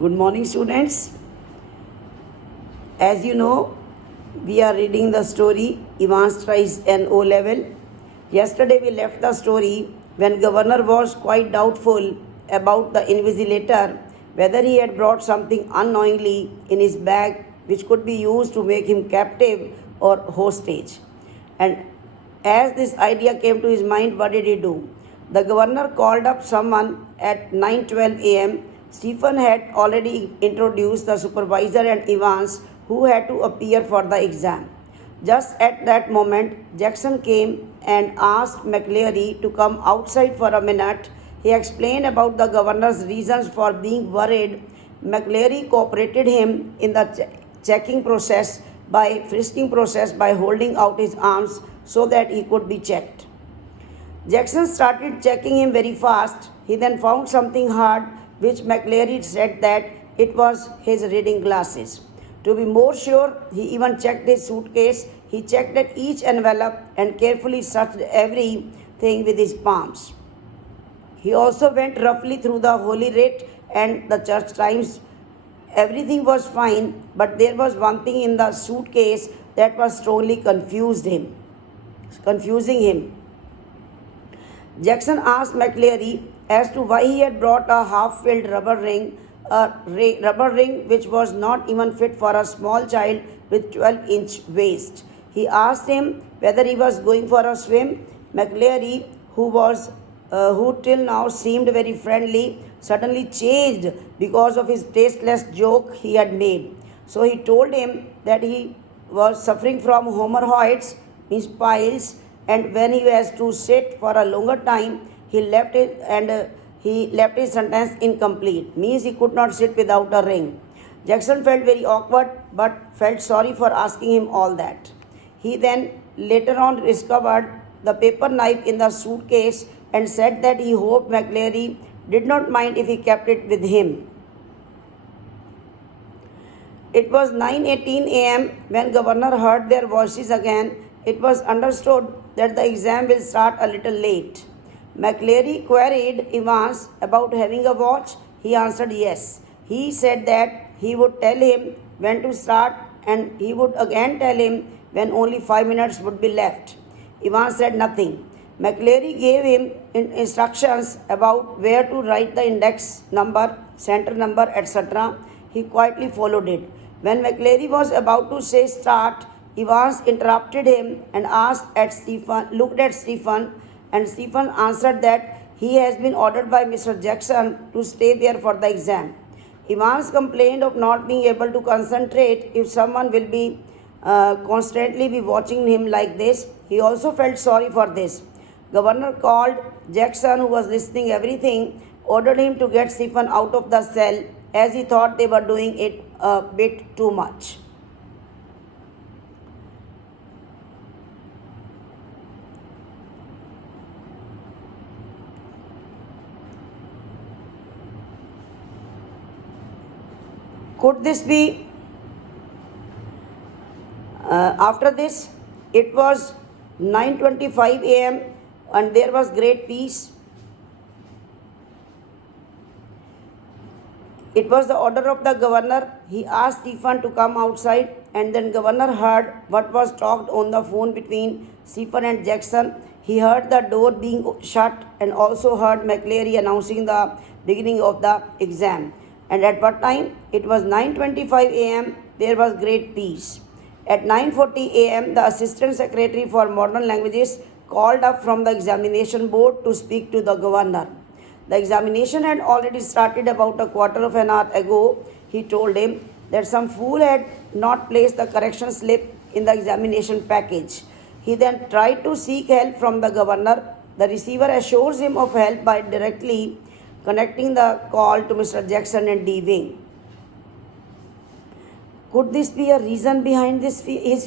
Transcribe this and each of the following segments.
Good morning, students. As you know, we are reading the story Ivan's tries an O level. Yesterday, we left the story when Governor was quite doubtful about the invigilator, whether he had brought something unknowingly in his bag which could be used to make him captive or hostage. And as this idea came to his mind, what did he do? The governor called up someone at 9:12 a.m. Stephen had already introduced the supervisor and Evans, who had to appear for the exam. Just at that moment, Jackson came and asked McLeary to come outside for a minute. He explained about the governor's reasons for being worried. McLeary cooperated him in the frisking process by holding out his arms so that he could be checked. Jackson started checking him very fast. He then found something hard, which McLeary said that it was his reading glasses. To be more sure, he even checked his suitcase. He checked at each envelope and carefully searched everything with his palms. He also went roughly through the Holy Writ and the church times. Everything was fine, but there was one thing in the suitcase that was strongly confusing him. Jackson asked McLeary as to why he had brought a half-filled rubber ring which was not even fit for a small child with 12-inch waist. He asked him whether he was going for a swim. McLeary, who till now seemed very friendly, suddenly changed because of his tasteless joke he had made. So he told him that he was suffering from hemorrhoids, means piles, and when he has to sit for a longer time, he left his sentence incomplete, means he could not sit without a ring. Jackson felt very awkward but felt sorry for asking him all that. He then later on discovered the paper knife in the suitcase and said that he hoped McLeary did not mind if he kept it with him. It was 9:18 a.m. when Governor heard their voices again. It was understood that the exam will start a little late. McLeary queried Evans about having a watch. He answered yes. He said that he would tell him when to start and he would again tell him when only 5 minutes would be left. Evans said nothing. McLeary gave him instructions about where to write the index number, center number, etc. He quietly followed it. When McLeary was about to say start, Evans interrupted him and looked at Stephen, and Stephen answered that he has been ordered by Mr. Jackson to stay there for the exam. Evans complained of not being able to concentrate if someone will be constantly be watching him like this. He also felt sorry for this. Governor called Jackson, who was listening everything, ordered him to get Stephen out of the cell as he thought they were doing it a bit too much. Could this be? After this, it was 9:25 a.m. and there was great peace. It was the order of the governor. He asked Stephen to come outside, and then governor heard what was talked on the phone between Stephen and Jackson. He heard the door being shut and also heard McLeary announcing the beginning of the exam. And at what time? It was 9:25 a.m. There was great peace. At 9:40 a.m., the Assistant Secretary for Modern Languages called up from the examination board to speak to the governor. The examination had already started about a quarter of an hour ago. He told him that some fool had not placed the correction slip in the examination package. He then tried to seek help from the governor. The receiver assures him of help by directly connecting the call to Mr. Jackson and D. Wing. Could this be a reason behind his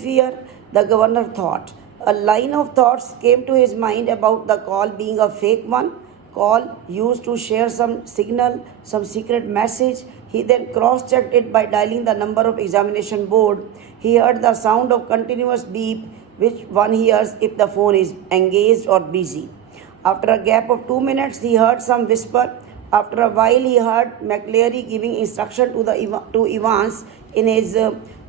fear? The governor thought. A line of thoughts came to his mind about the call being a fake one, call used to share some signal, some secret message. He then cross-checked it by dialing the number of examination board. He heard the sound of continuous beep, which one hears if the phone is engaged or busy. After a gap of 2 minutes, he heard some whisper, After a while, he heard McLeary giving instruction to Evans in his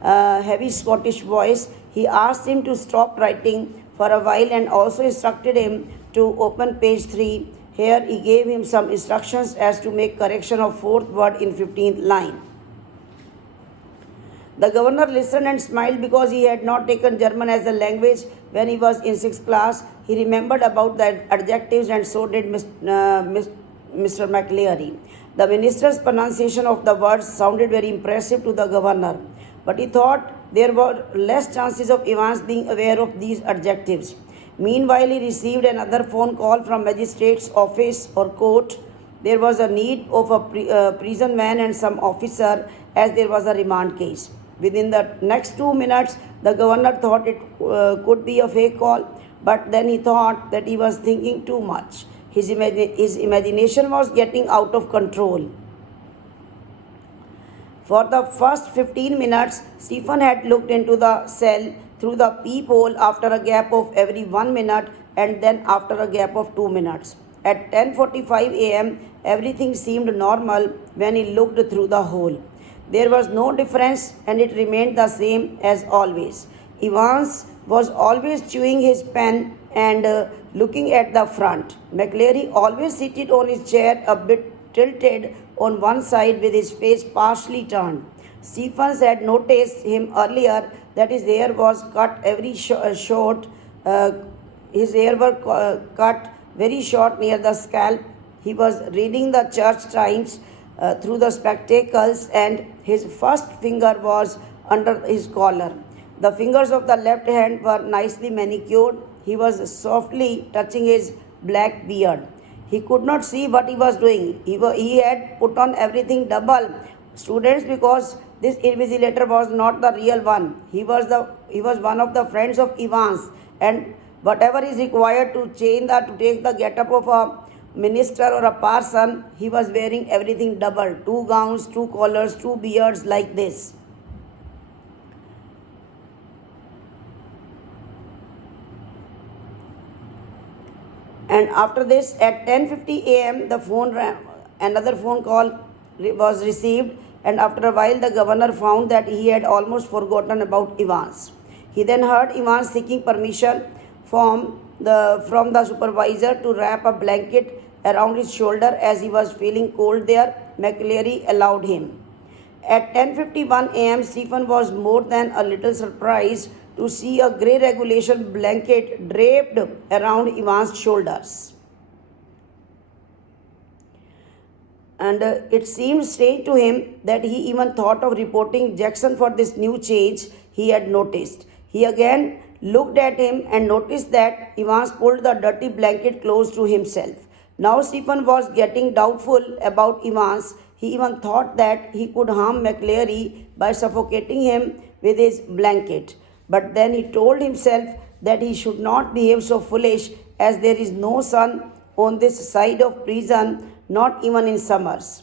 heavy Scottish voice. He asked him to stop writing for a while and also instructed him to open page 3. Here he gave him some instructions as to make correction of fourth word in 15th line. The governor listened and smiled because he had not taken German as a language when he was in 6th class. He remembered about the adjectives and so did Mr. McLeary. The minister's pronunciation of the words sounded very impressive to the governor, but he thought there were less chances of Evans being aware of these adjectives. Meanwhile, he received another phone call from magistrate's office or court. There was a need of a prison van and some officer as there was a remand case. Within the next 2 minutes, the governor thought it could be a fake call, but then he thought that he was thinking too much. His imagination was getting out of control. For the first 15 minutes, Stephen had looked into the cell through the peephole after a gap of every 1 minute and then after a gap of 2 minutes. At 10:45 a.m., everything seemed normal when he looked through the hole. There was no difference and it remained the same as always. Evans was always chewing his pen and looking at the front. McLeary always seated on his chair a bit tilted on one side with his face partially turned. Stephens had noticed him earlier that his hair was cut his hair was cut very short near the scalp. He was reading the Church Times through the spectacles and his first finger was under his collar. The fingers of the left hand were nicely manicured. He was softly touching his black beard. He could not see what he was doing. He had put on everything double. Students, because this invigilator was not the real one. He was one of the friends of Evans, and whatever is required to take the get-up of a minister or a parson, he was wearing everything double. 2 gowns, 2 collars, 2 beards like this. And after this, at 10:50 a.m., another phone call was received, and after a while, the governor found that he had almost forgotten about Evans. He then heard Evans seeking permission from the supervisor to wrap a blanket around his shoulder as he was feeling cold there. McLeary allowed him. At 10:51 a.m., Stephen was more than a little surprised to see a grey regulation blanket draped around Evans' shoulders. And it seemed strange to him that he even thought of reporting Jackson for this new change he had noticed. He again looked at him and noticed that Evans pulled the dirty blanket close to himself. Now Stephen was getting doubtful about Evans. He even thought that he could harm McLeary by suffocating him with his blanket. But then he told himself that he should not behave so foolish, as there is no sun on this side of prison, not even in summers.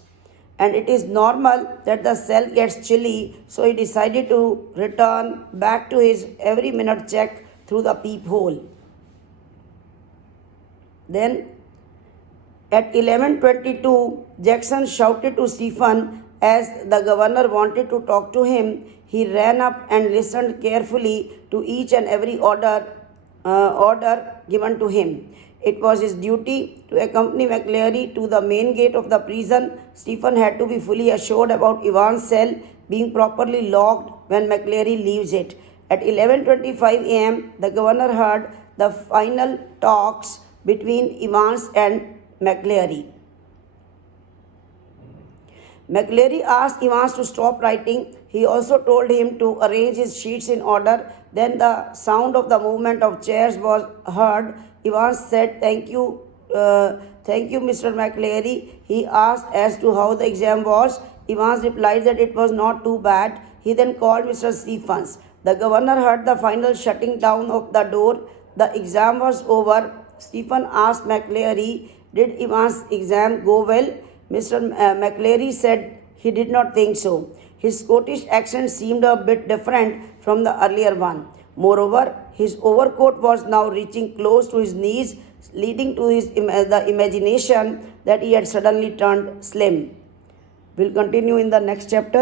And it is normal that the cell gets chilly, so he decided to return back to his every minute check through the peephole. Then at 11:22, Jackson shouted to Stephen as the governor wanted to talk to him. He ran up and listened carefully to each and every order given to him. It was his duty to accompany McLeary to the main gate of the prison. Stephen had to be fully assured about Evans' cell being properly locked when McLeary leaves it. At 11:25 a.m., the governor heard the final talks between Evans and McLeary. McLeary asked Evans to stop writing. He also told him to arrange his sheets in order. Then the sound of the movement of chairs was heard. Evans said, thank you, Mr. McLeary. He asked as to how the exam was. Evans replied that it was not too bad. He then called Mr. Stephens. The governor heard the final shutting down of the door. The exam was over. Stephen asked McLeary, did Evans' exam go well? Mr. McLeary said he did not think so. His Scottish accent seemed a bit different from the earlier one. Moreover, his overcoat was now reaching close to his knees, leading to the imagination that he had suddenly turned slim. We'll continue in the next chapter.